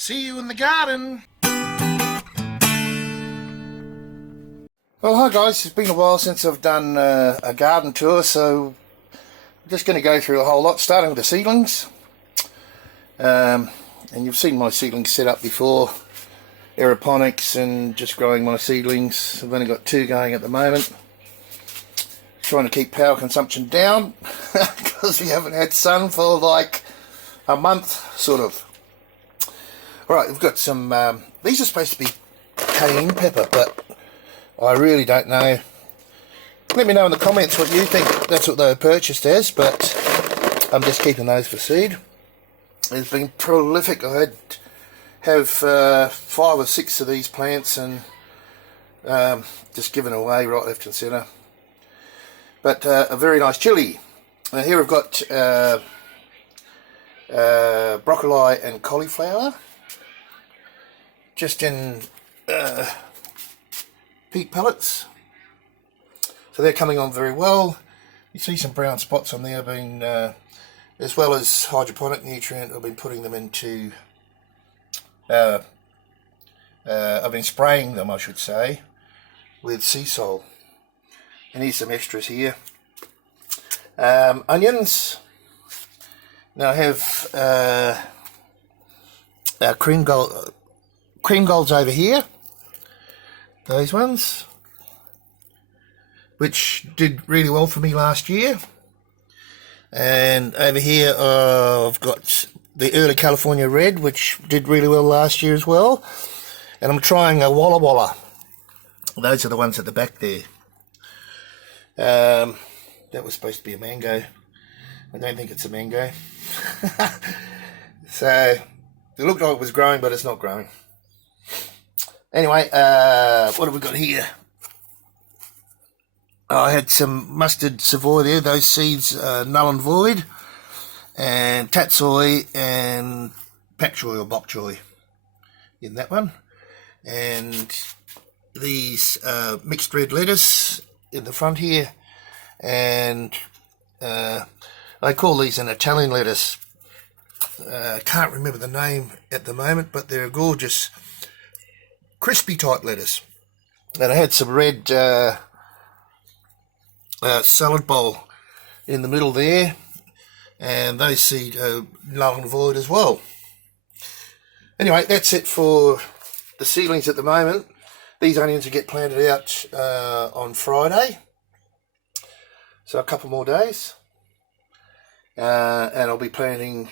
See you in the garden. Well, hi guys, it's been a while since I've done a garden tour, so I'm just going to go through a whole lot, starting with the seedlings. And you've seen my seedlings set up before, aeroponics and just growing my seedlings. I've only got 2 going at the moment. Trying to keep power consumption down because we haven't had sun for like a month, sort of. Alright, we've got some, these are supposed to be cayenne pepper, but I really don't know. Let me know in the comments what you think that's what they were purchased as, but I'm just keeping those for seed. It's been prolific. I have 5 or 6 of these plants and just given away right, left and centre. But a very nice chilli. Here I've got broccoli and cauliflower, just in peat pellets, so they're coming on very well. You see some brown spots on there, being as well as hydroponic nutrient. I've been putting them into I've been spraying them, I should say, with sea salt. And here's some extras here. Onions. Now I have cream golds over here. Those ones, which did really well for me last year. And over here I've got the early California red, which did really well last year as well. And I'm trying a Walla Walla. Those are the ones at the back there. That was supposed to be a mango. I don't think it's a mango. So it looked like it was growing, but it's not growing. Anyway, what have we got here? Oh, I had some mustard savoy there. Those seeds are null and void. And tatsoi and pak choi or bok choy in that one. And these mixed red lettuce in the front here. And I call these an Italian lettuce. I can't remember the name at the moment, but they're gorgeous crispy type lettuce. And I had some red salad bowl in the middle there, and those seed are null and void as well. Anyway, that's it for the seedlings at the moment. These onions will get planted out on Friday, so a couple more days, and I'll be planting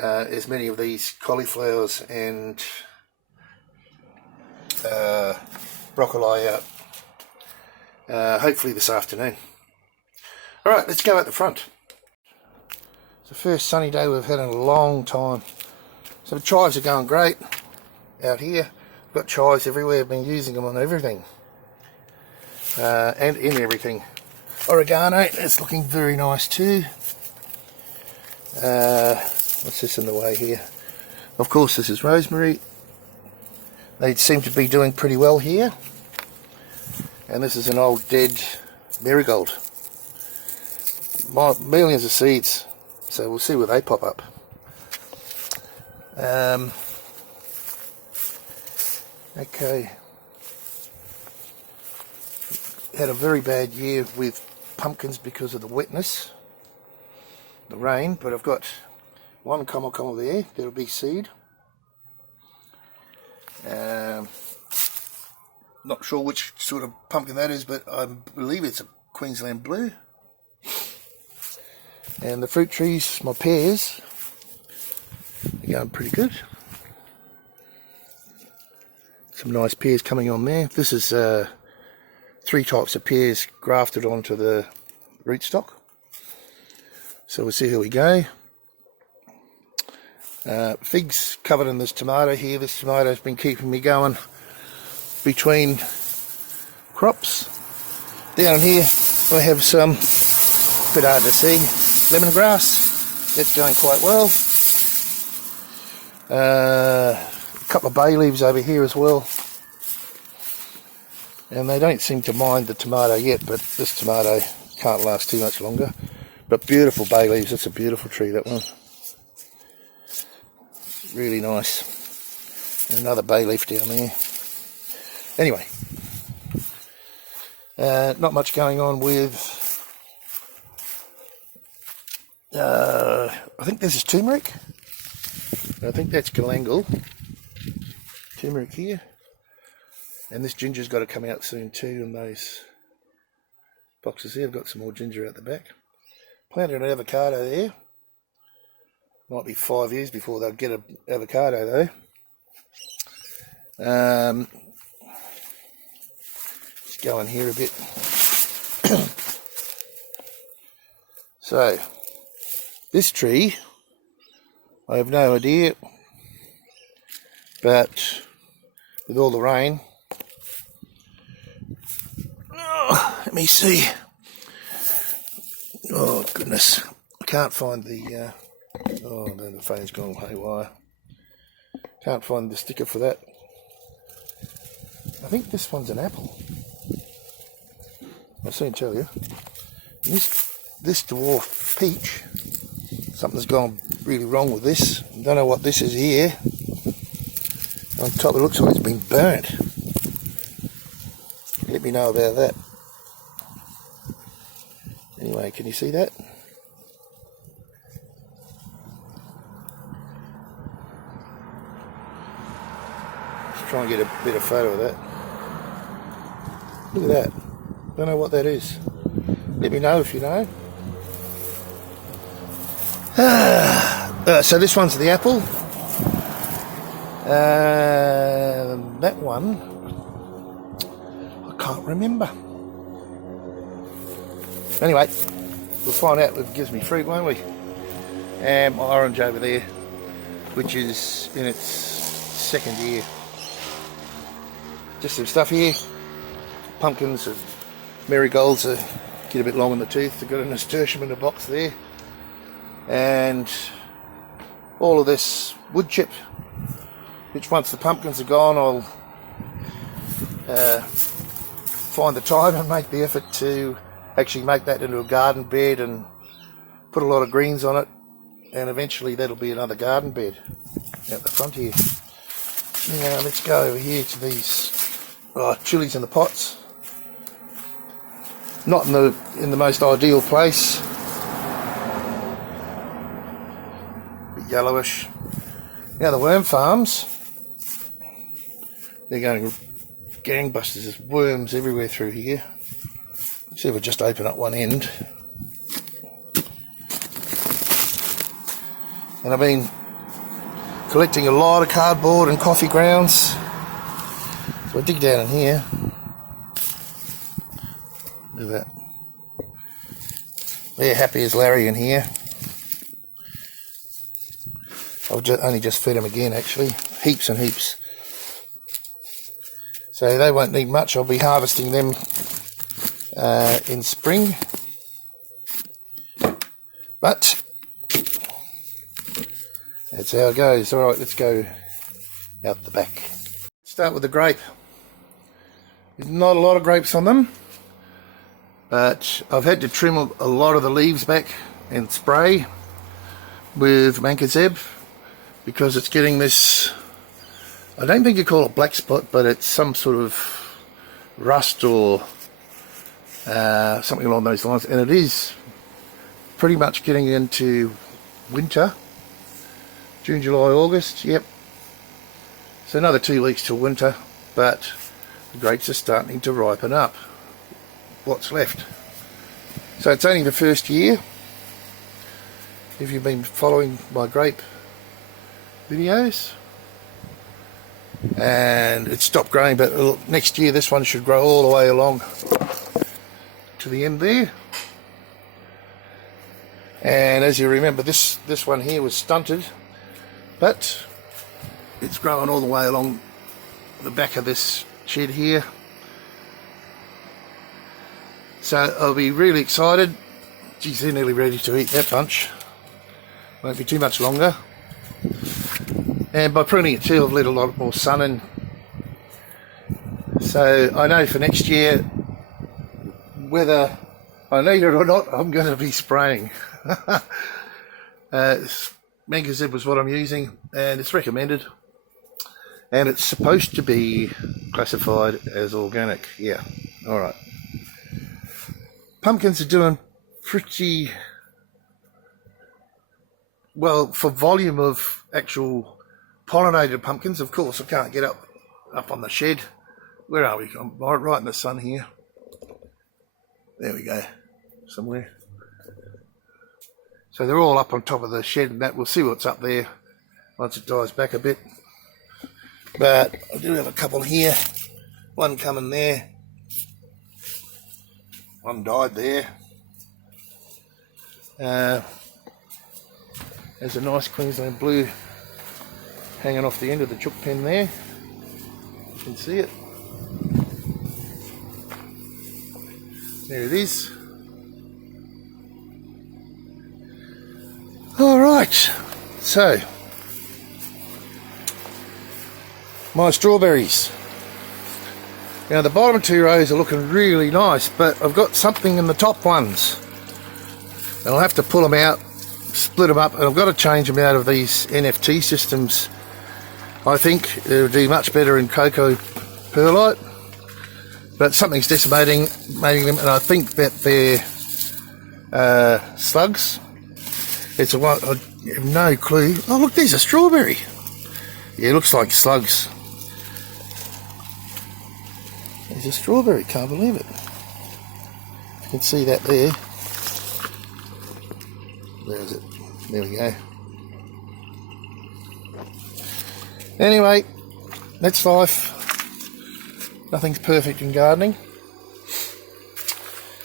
as many of these cauliflowers and broccoli out hopefully this afternoon. Alright, let's go out the front. It's the first sunny day we've had in a long time, so the chives are going great out here. I've got chives everywhere. I've been using them on everything and in everything. Oregano, it's looking very nice too. What's this in the way here? Of course, this is rosemary. They seem to be doing pretty well here. And this is an old dead marigold. Millions of seeds. So we'll see where they pop up. Okay. Had a very bad year with pumpkins because of the wetness, the rain, but I've got one comma there. That'll be seed. Not sure which sort of pumpkin that is, but I believe it's a Queensland blue. And the fruit trees, my pears, are going pretty good. Some nice pears coming on there. This is 3 types of pears grafted onto the rootstock. So we'll see how we go. Figs covered in this tomato here. This tomato's been keeping me going between crops. Down here I have some, bit hard to see, lemongrass. That's going quite well. A couple of bay leaves over here as well. And they don't seem to mind the tomato yet, but this tomato can't last too much longer. But beautiful bay leaves. That's a beautiful tree, that one. really nice. And another bay leaf down there. Anyway, not much going on with. I think this is turmeric. I think that's galangal. Turmeric here. And this ginger's got to come out soon too in those boxes here. I've got some more ginger out the back. Planted an avocado there. Might be 5 years before they'll get an avocado though. Just go in here a bit. So, this tree, I have no idea, but with all the rain, let me see. Oh goodness, I can't find the. Oh, then the phone's gone haywire. Can't find the sticker for that. I think this one's an apple. I'll soon tell you. This dwarf peach. Something's gone really wrong with this. I don't know what this is here. On top it looks like it's been burnt. Let me know about that. Anyway, can you see that? Let's try and get a better photo of that. Look at that. Don't know what that is. Let me know if you know. So this one's the apple. That one, I can't remember. Anyway, we'll find out if it gives me fruit, won't we? And my orange over there, which is in its second year. Just some stuff here. Pumpkins and marigolds get a bit long in the tooth. They've got a nasturtium in the box there. And all of this wood chip, which once the pumpkins are gone, I'll find the time and make the effort to actually make that into a garden bed and put a lot of greens on it, and eventually that'll be another garden bed out the front here. Now let's go over here to these chilies in the pots. Not in the most ideal place. Bit yellowish. Now the worm farms, they're going gangbusters. There's worms everywhere through here. Let's see if we just open up one end. And I've been collecting a lot of cardboard and coffee grounds. So I dig down in here. Look at that. They're happy as Larry in here. I've only just fed them again, actually. Heaps and heaps. So they won't need much. I'll be harvesting them in spring. But that's how it goes. Alright, let's go out the back. Start with the grape. There's not a lot of grapes on them, but I've had to trim a lot of the leaves back and spray with mancozeb because it's getting this, I don't think you call it black spot, but it's some sort of rust or something along those lines, and it is pretty much getting into winter. June, July, August, yep. So another 2 weeks till winter, but the grapes are starting to ripen up. What's left? So it's only the first year. If you've been following my grape videos, and it stopped growing, but next year this one should grow all the way along to the end there. And as you remember, this one here was stunted, but it's growing all the way along the back of this shed here. So I'll be really excited. Geez, they're nearly ready to eat that bunch. Won't be too much longer. And by pruning it too, I've let a lot more sun in. So I know for next year, whether I need it or not, I'm going to be spraying. Mancozeb was what I'm using, and it's recommended. And it's supposed to be classified as organic. Yeah, alright. Pumpkins are doing pretty well for volume of actual pollinated pumpkins. Of course, I can't get up on the shed. Where are we? I'm right in the sun here. There we go, somewhere. So they're all up on top of the shed, and that we'll see what's up there once it dies back a bit. But I do have a couple here. One coming there. One died there. There's a nice Queensland blue hanging off the end of the chook pen there. You can see it. There it is. Alright, so my strawberries. Now the bottom two rows are looking really nice, but I've got something in the top ones. And I'll have to pull them out, split them up, and I've got to change them out of these NFT systems. I think it would do much better in cocoa perlite, but something's decimating them, and I think that they're slugs. It's a one, I have no clue. Oh look, there's a strawberry. Yeah, it looks like slugs. There's a strawberry, can't believe it. You can see that there. Where is it? There we go. Anyway, that's life. Nothing's perfect in gardening.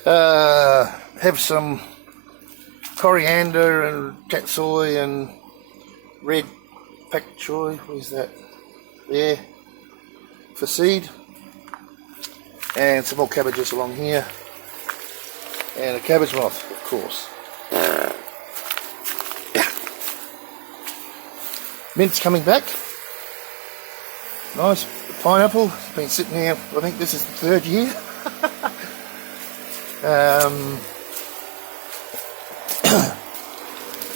Have some coriander and tatsoi and red pak choi. Where's that? There. For seed. And some more cabbages along here. And a cabbage moth, of course. Mint's coming back. Nice. The pineapple. It's been sitting here, I think this is the third year.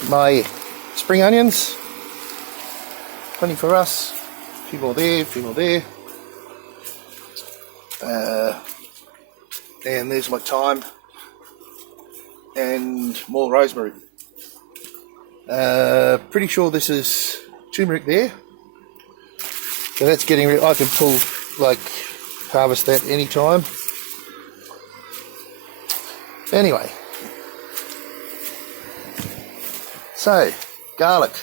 My spring onions. Plenty for us. A few more there, a few more there. And there's my thyme. And more rosemary. Pretty sure this is turmeric there. So that's getting rid. I can pull, like, harvest that anytime. Anyway. So, garlic.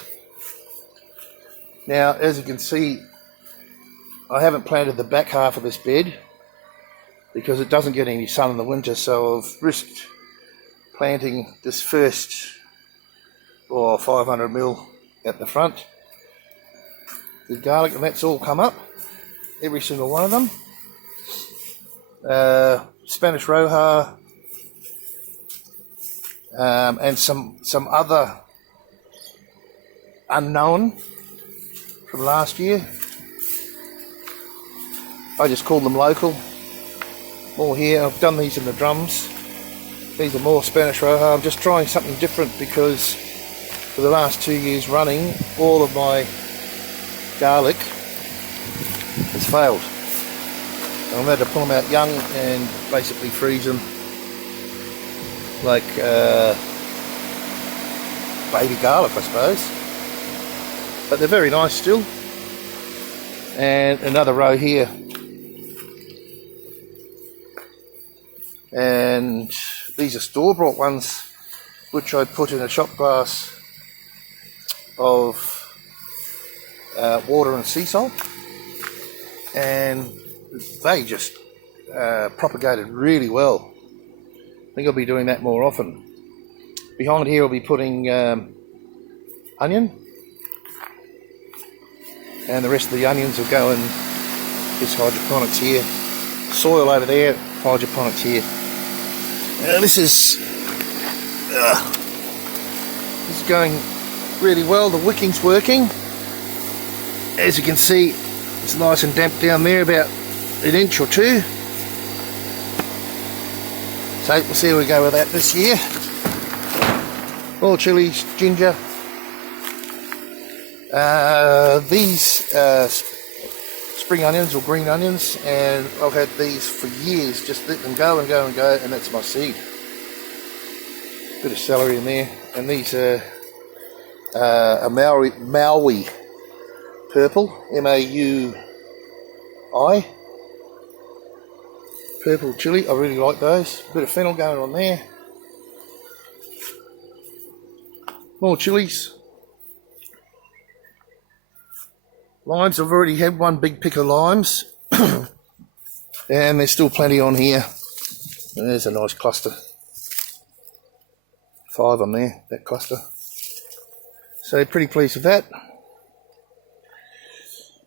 Now, as you can see, I haven't planted the back half of this bed because it doesn't get any sun in the winter, so I've risked planting this first 500 ml at the front with garlic, and that's all come up, every single one of them. Spanish roja, and some other unknown from last year. I just call them local. More here. I've done these in the drums. These are more Spanish roja. I'm just trying something different because for the last 2 years running, all of my garlic has failed. So I'm going to pull them out young and basically freeze them like baby garlic, I suppose. But they're very nice still. And another row here. And these are store-bought ones, which I put in a shot glass of water and sea salt, and they just propagated really well. I think I'll be doing that more often. Behind here I'll be putting onion, and the rest of the onions will go in this hydroponics here. Soil over there, hydroponics here. This is going really well. The wicking's working. As you can see, it's nice and damp down there, about an inch or two. So we'll see how we go with that this year. More chilies, ginger, These spring onions or green onions, and I've had these for years, just let them go and go and go, and that's my seed. Bit of celery in there, and these are a Maui purple, M-A-U-I, purple chili. I really like those. Bit of fennel going on there. More chilies. Limes, I've already had one big pick of limes, and there's still plenty on here. And there's a nice cluster. 5 on there, that cluster. So pretty pleased with that.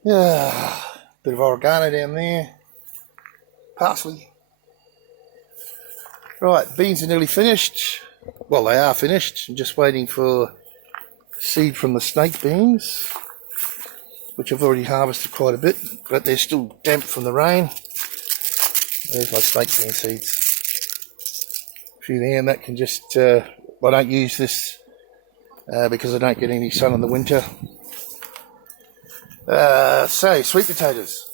Yeah, bit of oregano down there. Parsley. Right, beans are nearly finished. Well, they are finished. I'm just waiting for seed from the snake beans, which I've already harvested quite a bit, but they're still damp from the rain. There's my snake bean seeds. A few there, and that can just, I don't use this because I don't get any sun in the winter. So, sweet potatoes.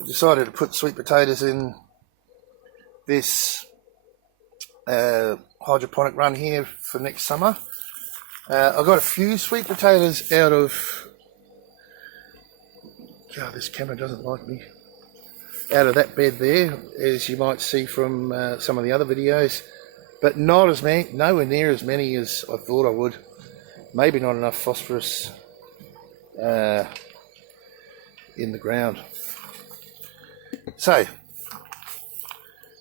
I decided to put sweet potatoes in this hydroponic run here for next summer. I got a few sweet potatoes out of, God, this camera doesn't like me, out of that bed there, as you might see from some of the other videos, but not as many, nowhere near as many as I thought I would. Maybe not enough phosphorus in the ground. So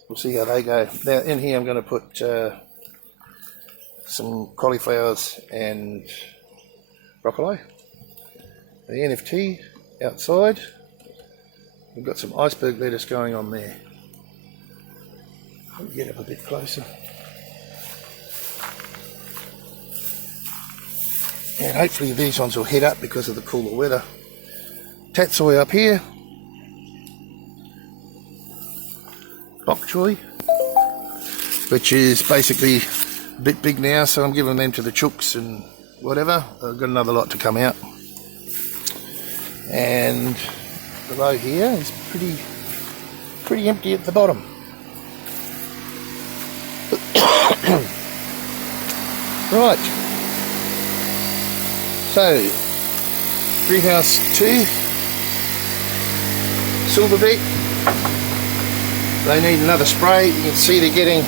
we'll see how they go. Now in here I'm going to put some cauliflowers and broccoli. The NFT outside. We've got some iceberg lettuce going on there. I'll get up a bit closer. And hopefully these ones will head up because of the cooler weather. Tatsoi up here. Bok choy, which is basically a bit big now, so I'm giving them to the chooks and whatever. I've got another lot to come out. And below here is pretty empty at the bottom. Right. So, greenhouse 2, silver beet. They need another spray. You can see they're getting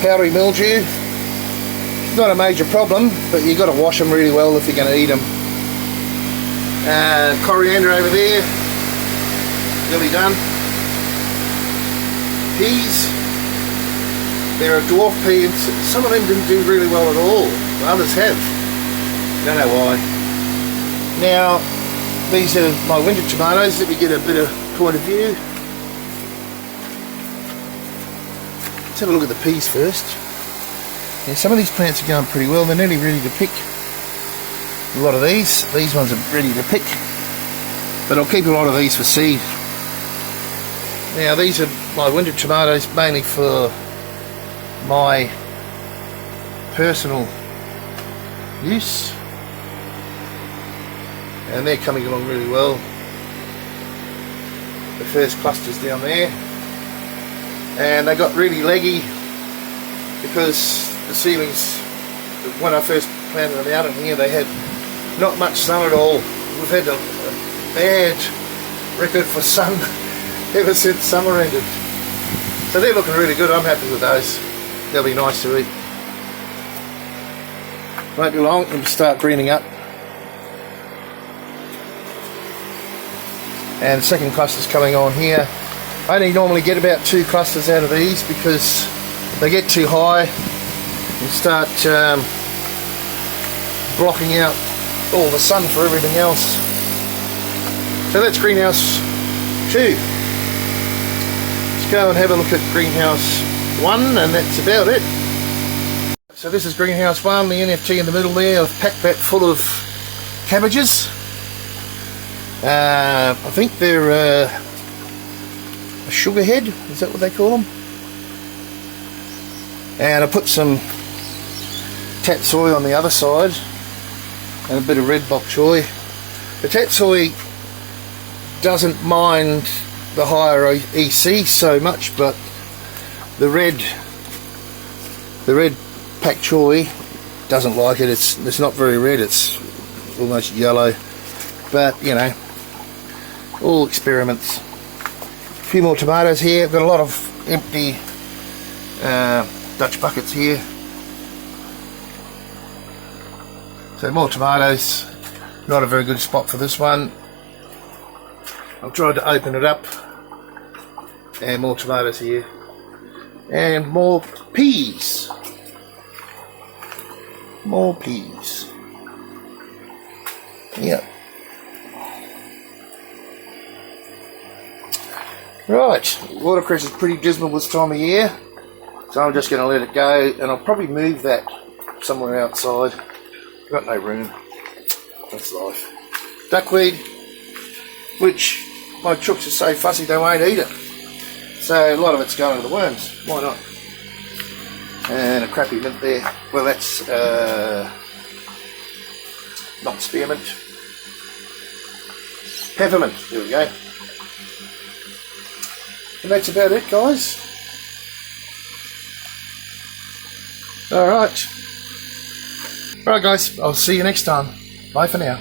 powdery mildew. Not a major problem, but you've got to wash them really well if you're going to eat them. Coriander over there, nearly done. Peas, they're a dwarf pea, and some of them didn't do really well at all. Others have. Don't know why. Now, these are my winter tomatoes. Let me get a bit of point of view. Let's have a look at the peas first. Yeah, some of these plants are going pretty well. They're nearly ready to pick. A lot of these ones are ready to pick, but I'll keep a lot of these for seed. Now these are my winter tomatoes, mainly for my personal use, and they're coming along really well. The first cluster's down there, and they got really leggy because the seedlings, when I first planted them out in here, they had not much sun at all. We've had a bad record for sun ever since summer ended. So they're looking really good. I'm happy with those. They'll be nice to eat. Won't be long, it'll start greening up. And the second cluster's coming on here. I only normally get about 2 clusters out of these because they get too high and start blocking out all the sun for everything else. So that's greenhouse 2. Let's go and have a look at greenhouse 1, and that's about it. So this is greenhouse 1, the NFT in the middle there. I've packed that full of cabbages. I think they're a sugar head, is that what they call them? And I put some tatsoi on the other side. and a bit of red bok choy. The tatsoi doesn't mind the higher EC so much, but the red pak choy doesn't like it. It's not very red, it's almost yellow, but you know, all experiments. A few more tomatoes here. I've got a lot of empty Dutch buckets here, so more tomatoes. Not a very good spot for this one. I've tried to open it up, and more tomatoes here, and more peas. More peas. Yep. Right, watercress is pretty dismal this time of year, so I'm just going to let it go, and I'll probably move that somewhere outside. I've got no room. That's life. Duckweed, which my chooks are so fussy they won't eat it, so a lot of it's going to the worms. Why not? And a crappy mint there. Well, that's not spearmint. Peppermint. There we go. And that's about it, guys. Alright. Alright guys, I'll see you next time. Bye for now.